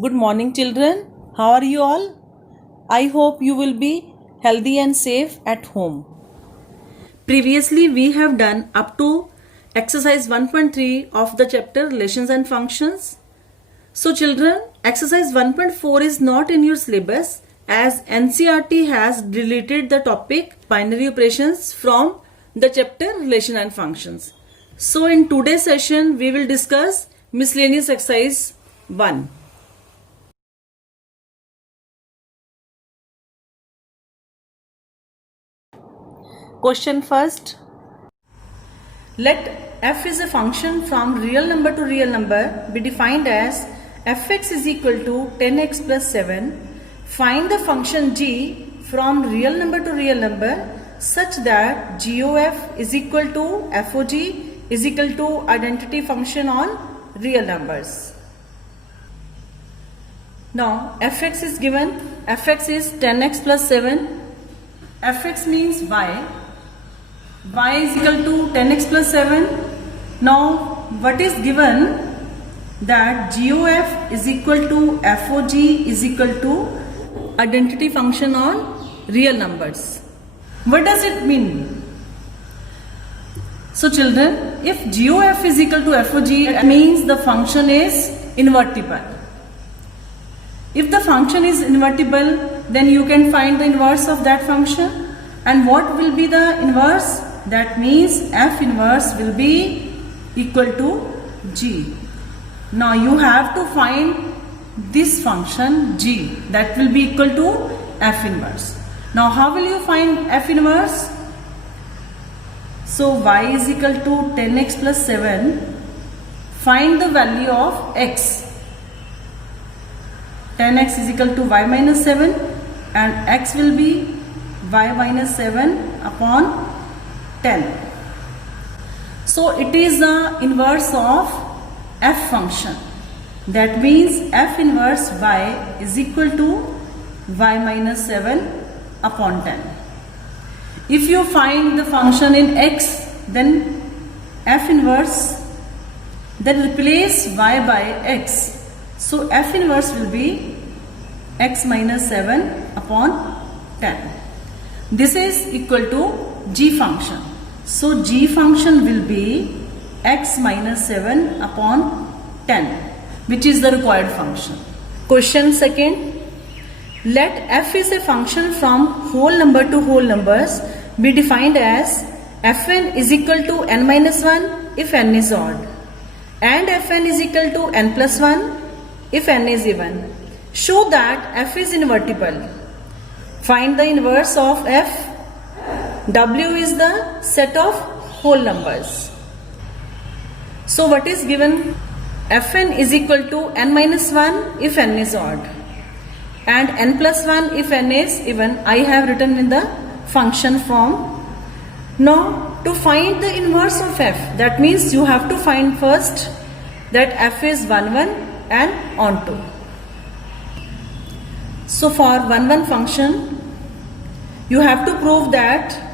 Good morning, children. How are you all? I hope you will be healthy and safe at home. Previously, we have done up to exercise 1.3 of the chapter Relations and Functions. So, children, exercise 1.4 is not in your syllabus as NCERT has deleted the topic binary operations from the chapter Relation and Functions. So, in today's session, we will discuss miscellaneous exercise 1. Question first. Let f is a function from real number to real number be defined as fx is equal to 10x plus 7. Find the function g from real number to real number such that gof is equal to fog is equal to identity function on real numbers. Now fx is given. Fx is 10x plus 7. Fx means y is equal to 10x plus 7. Now what is given that gof is equal to fog is equal to identity function on real numbers. What does it mean? So children, if gof is equal to fog, it means the function is invertible. If the function is invertible, then you can find the inverse of that function. And what will be the inverse? That means f inverse will be equal to g. Now you have to find this function g that will be equal to f inverse. Now how will you find f inverse? So y is equal to 10x plus 7. Find the value of x. 10x is equal to y minus 7 and x will be y minus 7 upon 10. So it is the inverse of f function. That means f inverse y is equal to y minus 7 upon 10. If you find the function in x, then f inverse, then replace y by x. So f inverse will be x minus 7 upon 10. This is equal to g function. So g function will be x minus 7 upon 10, which is the required function. Question second. Let f is a function from whole number to whole numbers be defined as fn is equal to n minus 1 if n is odd and fn is equal to n plus 1 if n is even. Show that f is invertible. Find the inverse of f. W is the set of whole numbers. So what is given? Fn is equal to n minus 1 if n is odd and n plus 1 if n is even. I have written in the function form. Now to find the inverse of f, that means you have to find first that f is 1 1 and onto. So for 1 1 function, you have to prove that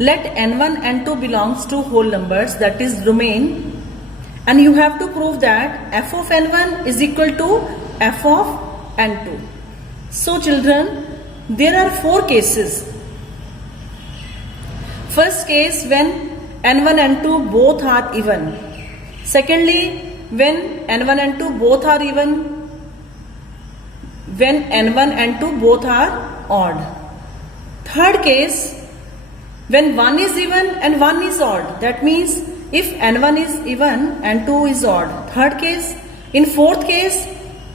let n1 n2 belongs to whole numbers, that is domain, and you have to prove that f of n1 is equal to f of n2. So children, there are 4 cases. First case, when n1 n2 both are even. Secondly, when n1 n2 both are even. When n1 and 2 both are odd. Third case, when 1 is even and 1 is odd. That means if n1 is even and 2 is odd. Third case. In fourth case,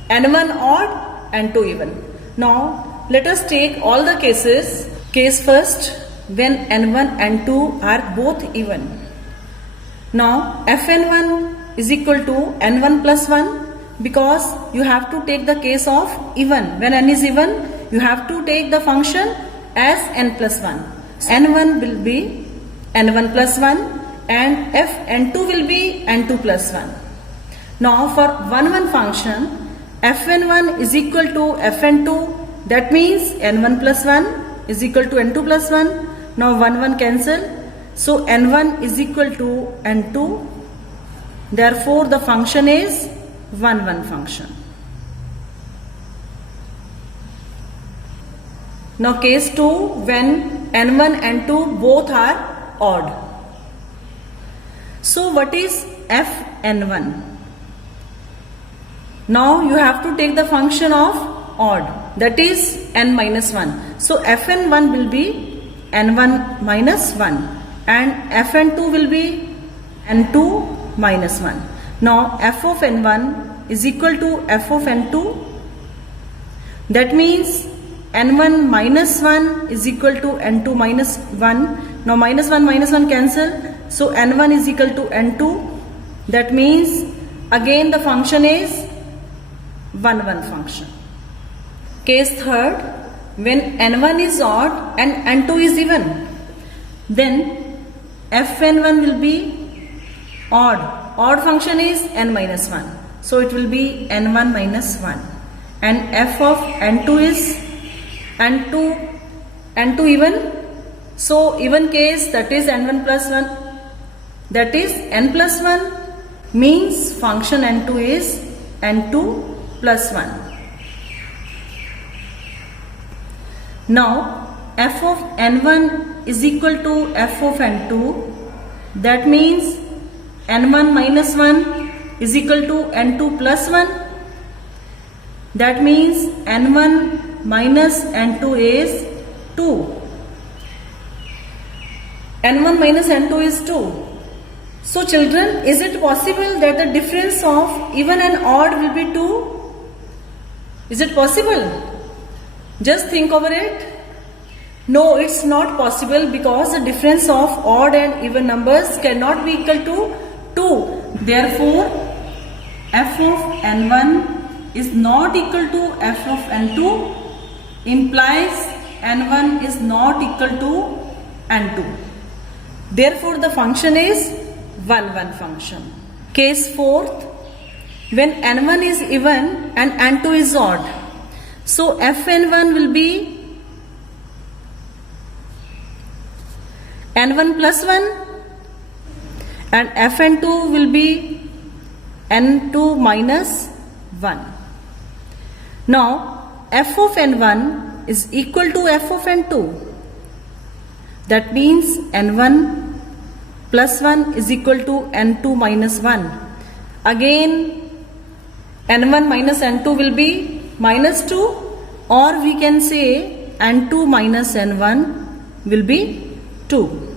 n1 odd and 2 even. Now let us take all the cases. Case first, when n1 and 2 are both even. Now fn1 is equal to n1 plus 1. Because you have to take the case of even. When n is even, you have to take the function as n plus 1. n1 will be n1 plus 1 and n2 will be n2 plus 1. Now for 1 1 function, fn1 is equal to fn2. That means n1 plus 1 is equal to n2 plus 1. Now 1 1 cancel. So n1 is equal to n2. Therefore the function is 1 function. Now case 2, when n1 and 2 both are odd. So what is fn1? Now you have to take the function of odd, that is n minus 1. So fn1 will be n1 minus 1 and fn2 will be n2 minus 1. Now f of n1 is equal to f of n2. That means n1 minus 1 is equal to n2 minus 1. Now minus 1 cancel. So n1 is equal to n2. That means again the function is 1 function. Case 3rd, when n1 is odd and n2 is even, then fn1 will be odd. Odd function is n minus 1. So it will be n1 minus 1. And f of n2 is n2 even. So even case, that is n1 plus 1. That is n plus 1 means function n2 is n2 plus 1. Now f of n1 is equal to f of n2. That means n1 minus 1 is equal to n2 plus 1. That means n1 minus n2 is 2. n1 minus n2 is 2. So children, is it possible that the difference of even and odd will be 2? Is it possible? Just think over it. No, it's not possible because the difference of odd and even numbers cannot be equal to 2. Therefore, f of n1 is not equal to f of n2 implies n1 is not equal to n2. Therefore, the function is 1 function. Case 4th, when n1 is even and n2 is odd. So fn1 will be n1 plus 1 and fn2 will be n2 minus 1. Now f of n1 is equal to f of n2. That means n1 plus 1 is equal to n2 minus 1. Again n1 minus n2 will be minus 2, or we can say n2 minus n1 will be 2.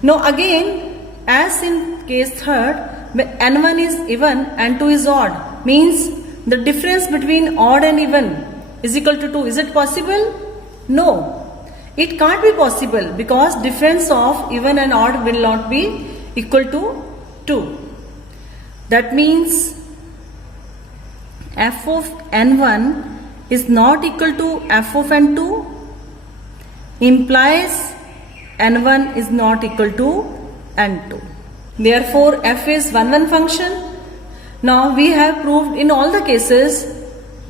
Now again, as in case 3rd, when n1 is even and 2 is odd, means the difference between odd and even is equal to 2. Is it possible? No. It can't be possible because difference of even and odd will not be equal to 2. That means f of n1 is not equal to f of n2 implies n1 is not equal to n2. Therefore, f is 1 function. Now we have proved in all the cases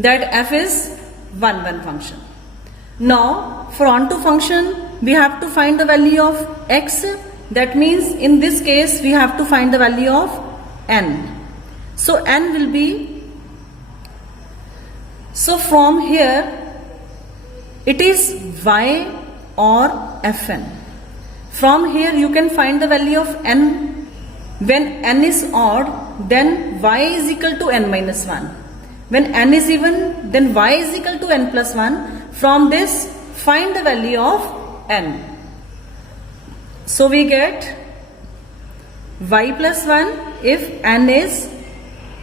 that f is 1 function. Now for onto function, we have to find the value of x. That means in this case we have to find the value of n. So n will be, so from here it is y or fn. From here you can find the value of n. When n is odd, then y is equal to n minus 1. When n is even, then y is equal to n plus 1. From this, find the value of n. So we get y plus 1 if n is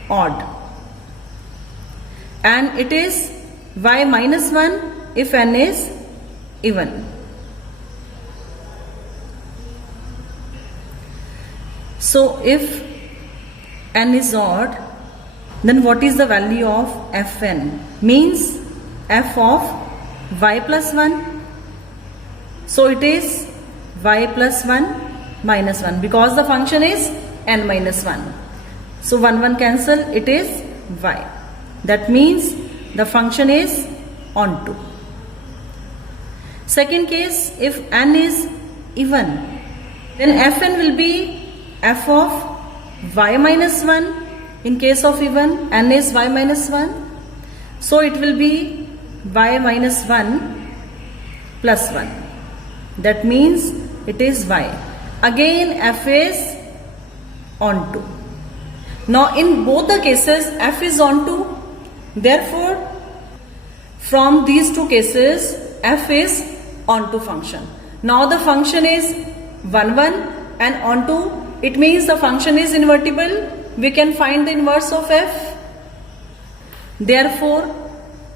odd, and it is y minus 1 if n is even. So if n is odd, then what is the value of fn? Means f of y plus 1. So it is y plus 1 minus 1 because the function is n minus 1. So 1 cancel, it is y. That means the function is onto. Second case, if n is even, then fn will be f of y minus 1 In case of even, n is y minus 1. So it will be y minus 1 plus 1. That means it is y. Again f is onto. Now in both the cases f is onto. Therefore from these two cases f is onto function. Now the function is 1 1 and onto, it means the function is invertible. We can find the inverse of f. Therefore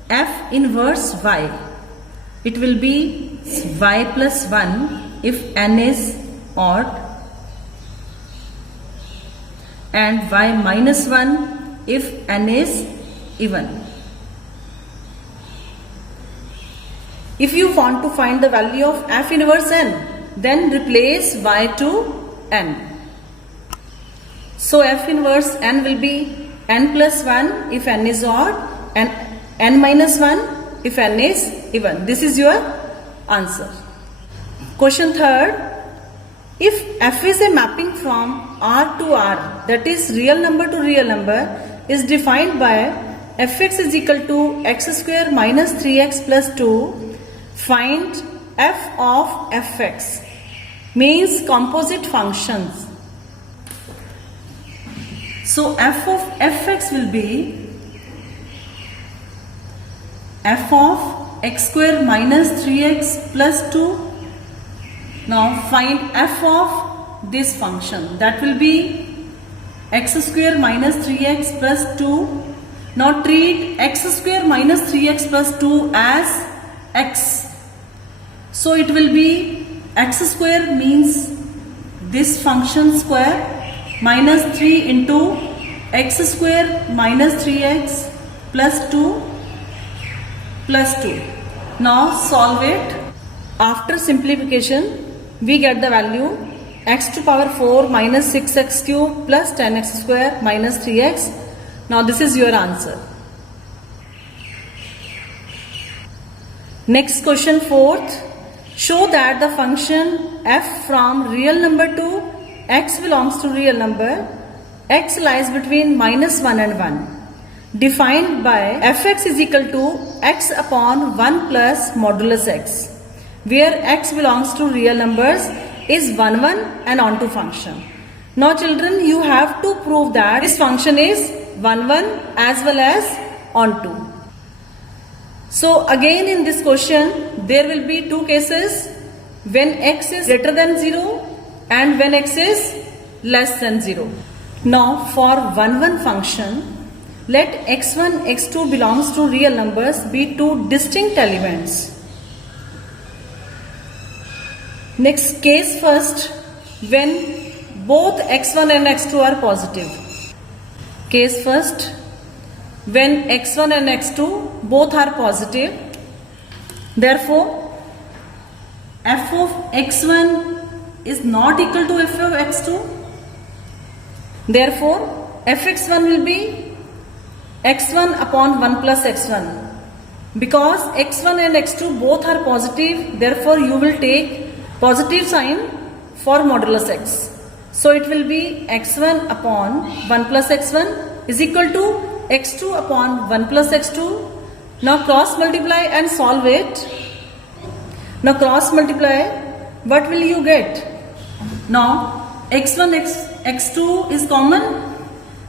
f inverse y, it will be y plus 1 if n is odd and y minus 1 if n is even. If you want to find the value of f inverse n, then replace y to n. So f inverse n will be n plus 1 if n is odd and n minus 1 if n is even. This is your answer. Question third. If f is a mapping from R to R, that is real number to real number, is defined by fx is equal to x square minus 3x plus 2, find f of fx. Means composite functions. So f of fx will be f of x square minus 3x plus 2. Now find f of this function. That will be x square minus 3x plus 2. Now treat x square minus 3x plus 2 as x. So it will be x square means this function square minus 3 into x square minus 3x plus 2 plus 2. Now solve it. After simplification we get the value x to power 4 minus 6x cube plus 10x square minus 3x. Now this is your answer. Next question, fourth. Show that the function f from real number to x belongs to real number. X lies between minus 1 and 1. Defined by fx is equal to x upon 1 plus modulus x, where x belongs to real numbers is 1 1 and onto function. Now children, you have to prove that this function is 1 1 as well as onto. So again in this question there will be two cases, when x is greater than 0 and when x is less than 0. Now for 1 1 function, let x1 x2 belongs to real numbers be two distinct elements. Next case first, when both x1 and x2 are positive. Case first, when x1 and x2 both are positive, therefore f of x1 is not equal to f of x2. Therefore fx1 will be x1 upon 1 plus x1. Because x1 and x2 both are positive, therefore you will take positive sign for modulus x. So it will be x1 upon 1 plus x1 is equal to x2 upon 1 plus x2. Now cross multiply and solve it. Now cross multiply, what will you get? Now x1 x2 is common,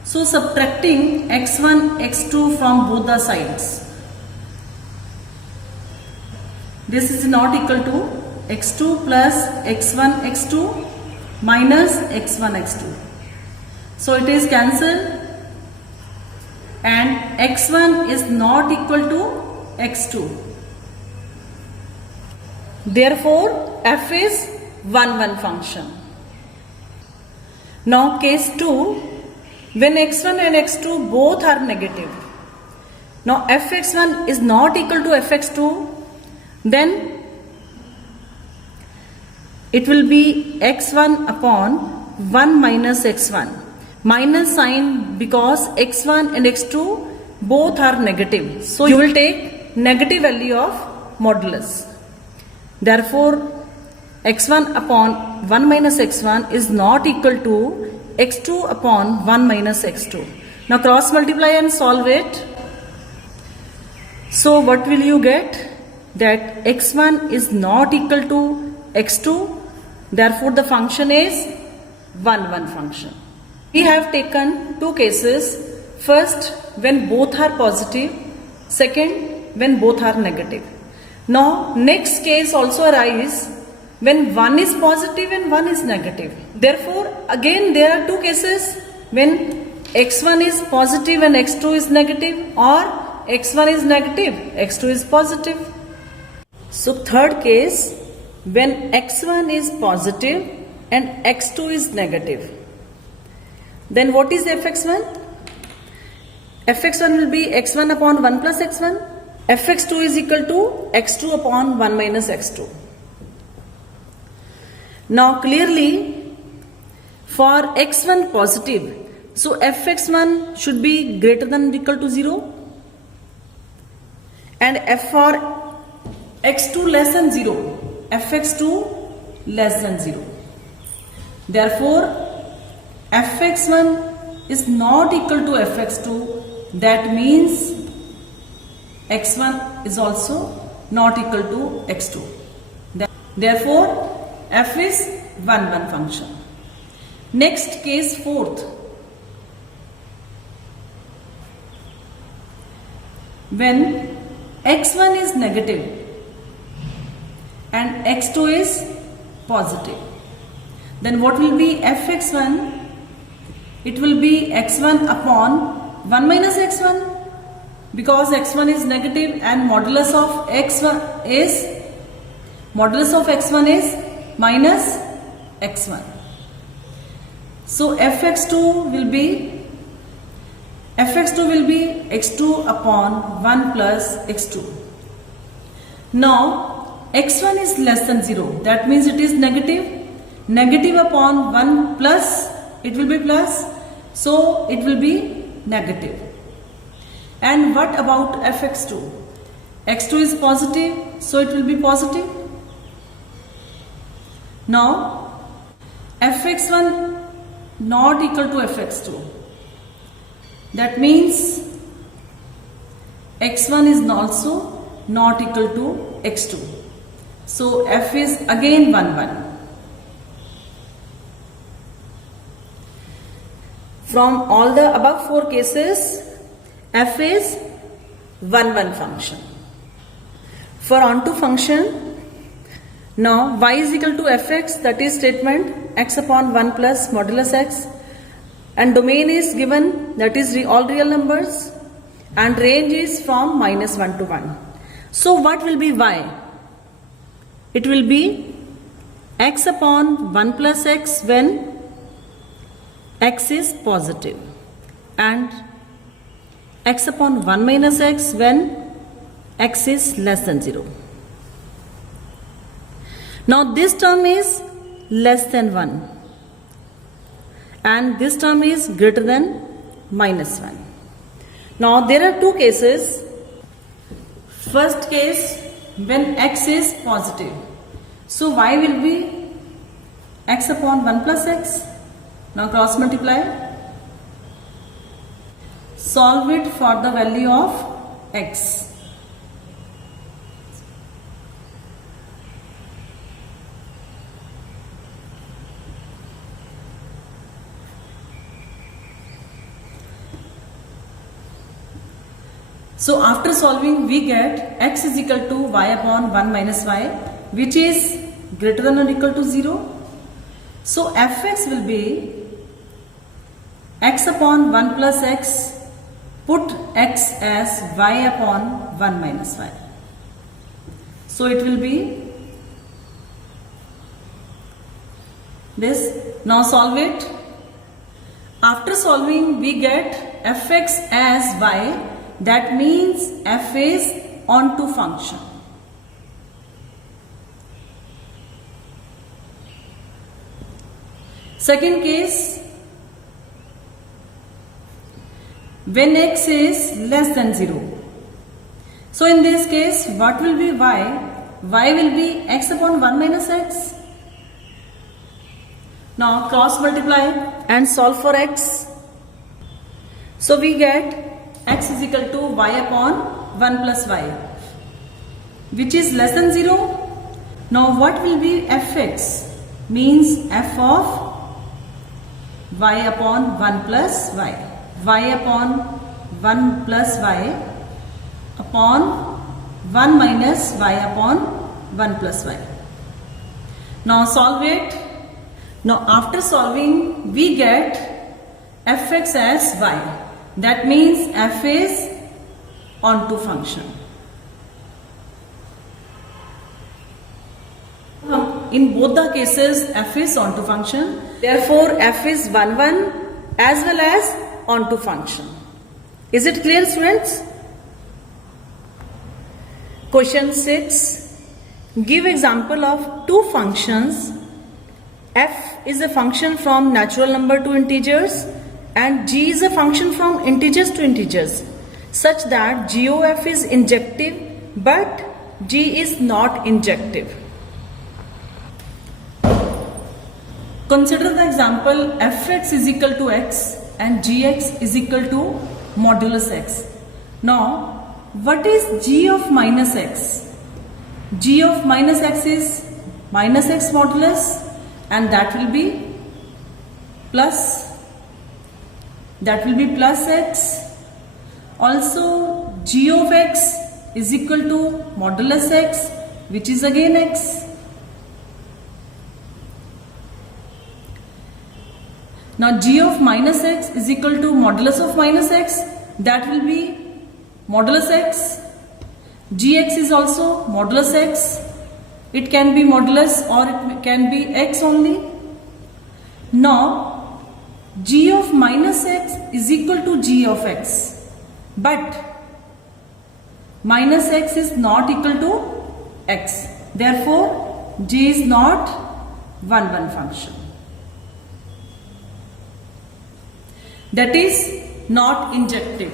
so subtracting x1 x2 from both the sides, this is not equal to x2 plus x1 x2 minus x1 x2. So it is cancelled and x1 is not equal to x2. Therefore f is 1 1 function. Now case 2, when x1 and x2 both are negative. Now fx1 is not equal to fx2, then it will be x1 upon 1 minus x1. Minus sign because x1 and x2 both are negative. So you will take negative value of modulus. Therefore x1 upon 1 minus x1 is not equal to x2 upon 1 minus x2. Now cross multiply and solve it. So what will you get? That x1 is not equal to x2. Therefore the function is 1 1 function. We have taken two cases. First, when both are positive. Second, when both are negative. Now next case also arises when one is positive and one is negative. Therefore again there are two cases when x1 is positive and x2 is negative, or x1 is negative, x2 is positive. So third case, when x1 is positive and x2 is negative, then what is fx1? fx1 will be x1 upon 1 plus x1. fx2 is equal to x2 upon 1 minus x2. Now clearly for x1 positive, so fx1 should be greater than or equal to 0, and f for x2 less than 0, fx2 less than 0. Therefore fx1 is not equal to fx2. That means x1 is also not equal to x2. Therefore f is 1 1 function. Next case, fourth. When x1 is negative and x2 is positive, then what will be fx1? It will be x1 upon 1 minus x1, because x1 is negative and modulus of x1 is minus x1. So fx2 will be x2 upon 1 plus x2. Now x1 is less than 0, that means it is negative. Negative upon 1 plus, it will be plus, so it will be negative. And what about fx2? x2 is positive, so it will be positive. Now fx1 not equal to fx2. That means x1 is also not equal to x2. So f is again 1 1. From all the above four cases, f is 1 1 function. For onto function, now y is equal to fx, that is statement x upon 1 plus modulus x, and domain is given, that is all real numbers, and range is from minus 1 to 1. So what will be y? It will be x upon 1 plus x when x is positive, and x upon 1 minus x when x is less than 0. Now this term is less than 1 and this term is greater than minus 1. Now there are two cases. First case, when x is positive, so y will be x upon 1 plus x. Now cross multiply, solve it for the value of x. So after solving, we get x is equal to y upon 1 minus y, which is greater than or equal to 0. So fx will be x upon 1 plus x, put x as y upon 1 minus y. So it will be this. Now solve it. After solving, we get fx as y. That means f is onto function. Second case, when x is less than 0. So in this case, what will be y? Y will be x upon 1 minus x. Now cross multiply and solve for x. So we get x is equal to y upon 1 plus y, which is less than 0. Now what will be fx? Means f of y upon 1 plus y. Y upon 1 plus y upon 1 minus y upon 1 plus y. Now solve it. Now after solving we get fx as y. That means f is onto function. In both the cases f is onto function. Therefore f is 1 1 as well as onto function. Is it clear, students? Question 6. Give example of two functions. F is a function from natural number to integers and g is a function from integers to integers, such that g of f is injective but g is not injective. Consider the example fx is equal to x and gx is equal to modulus x. Now what is g of minus x? G of minus x is minus x modulus, and that will be plus x. Also g of x is equal to modulus x, which is again x. Now g of minus x is equal to modulus of minus x, that will be modulus x. Gx is also modulus x. It can be modulus or it can be x only. Now g of minus x is equal to g of x, but minus x is not equal to x. Therefore g is not 1 1 function. That is not injective.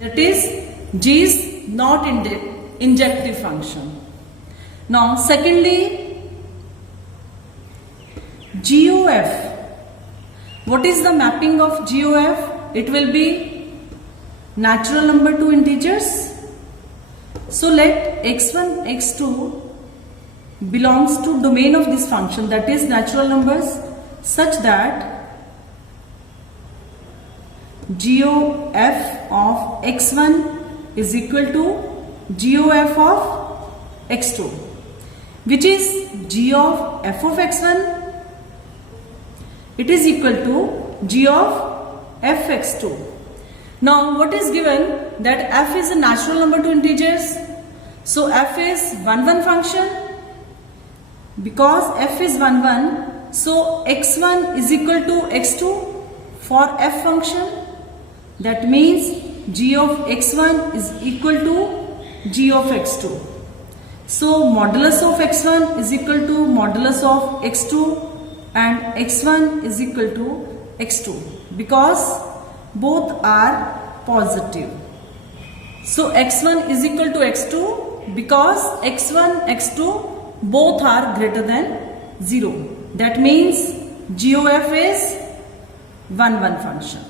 That is g is not injective function. Now secondly, GOF. What is the mapping of GOF? It will be natural number to integers. So let x1, x2 belongs to domain of this function, that is natural numbers, such that GOF of x1 is equal to GOF of x2, which is g of f of x1, it is equal to g of f x2. Now what is given? That f is a natural number to integers, so f is 1 1 function. Because f is 1 1, so x1 is equal to x2 for f function. That means g of x1 is equal to g of x2. So modulus of x1 is equal to modulus of x2 and x1 is equal to x2 because both are positive. So x1 is equal to x2 because x1, x2 both are greater than 0. That means GOF is 1 1 function.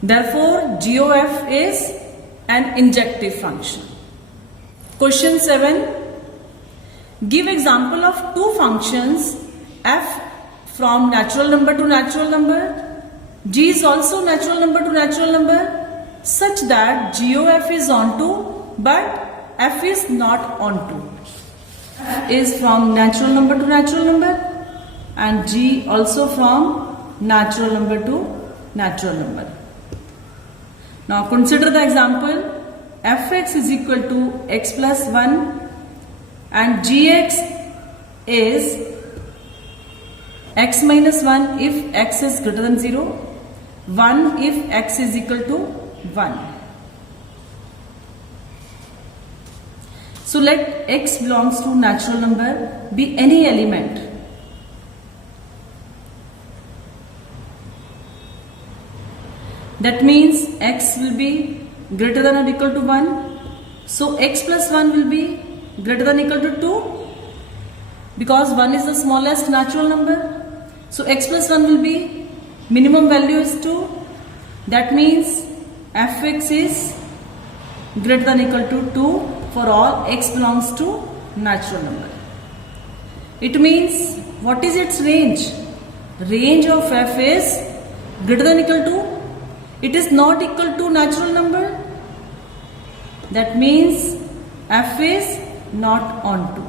Therefore GOF is an injective function. Question 7. Give example of two functions f from natural number to natural number. G is also natural number to natural number, such that GOF is onto but f is not onto. F is from natural number to natural number and G also from natural number to natural number. Now consider the example fx is equal to x plus 1 and gx is x minus 1 if x is greater than 0, 1 if x is equal to 1. So let x belongs to natural number be any element. That means x will be greater than or equal to 1. So x plus 1 will be greater than or equal to 2 because 1 is the smallest natural number. So x plus 1 will be minimum value is 2. That means fx is greater than equal to 2 for all x belongs to natural number. It means what is its range? Range of f is greater than equal to, it is not equal to natural number. That means f is not onto.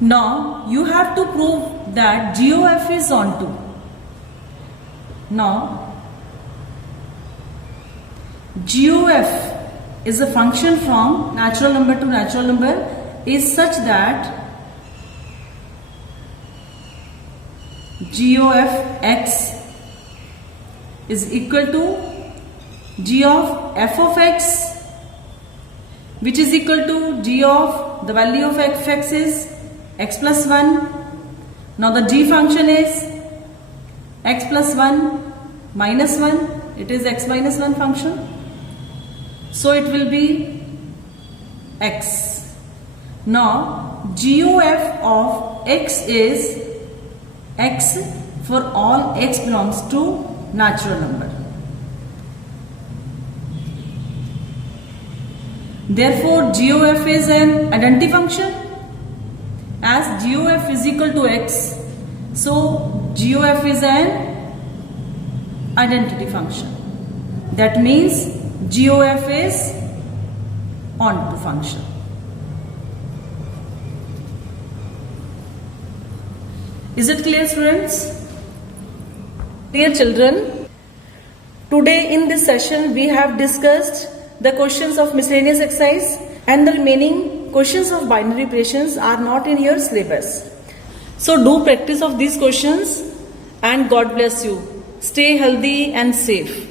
Now you have to prove that g of f is onto. Now g of f is a function from natural number to natural number is such that g of x is equal to g of f of x, which is equal to g of the value of fx is x plus 1. Now the g function is x plus 1 minus 1. It is x minus 1 function. So it will be x. Now GOF of x is x for all x belongs to natural number. Therefore GOF is an identity function. As GOF is equal to x, so GOF is an identity function. That means GOF is onto function. Is it clear, students? Dear children, today in this session we have discussed the questions of miscellaneous exercise, and the remaining questions of binary operations are not in your syllabus. So do practice of these questions, and God bless you. Stay healthy and safe.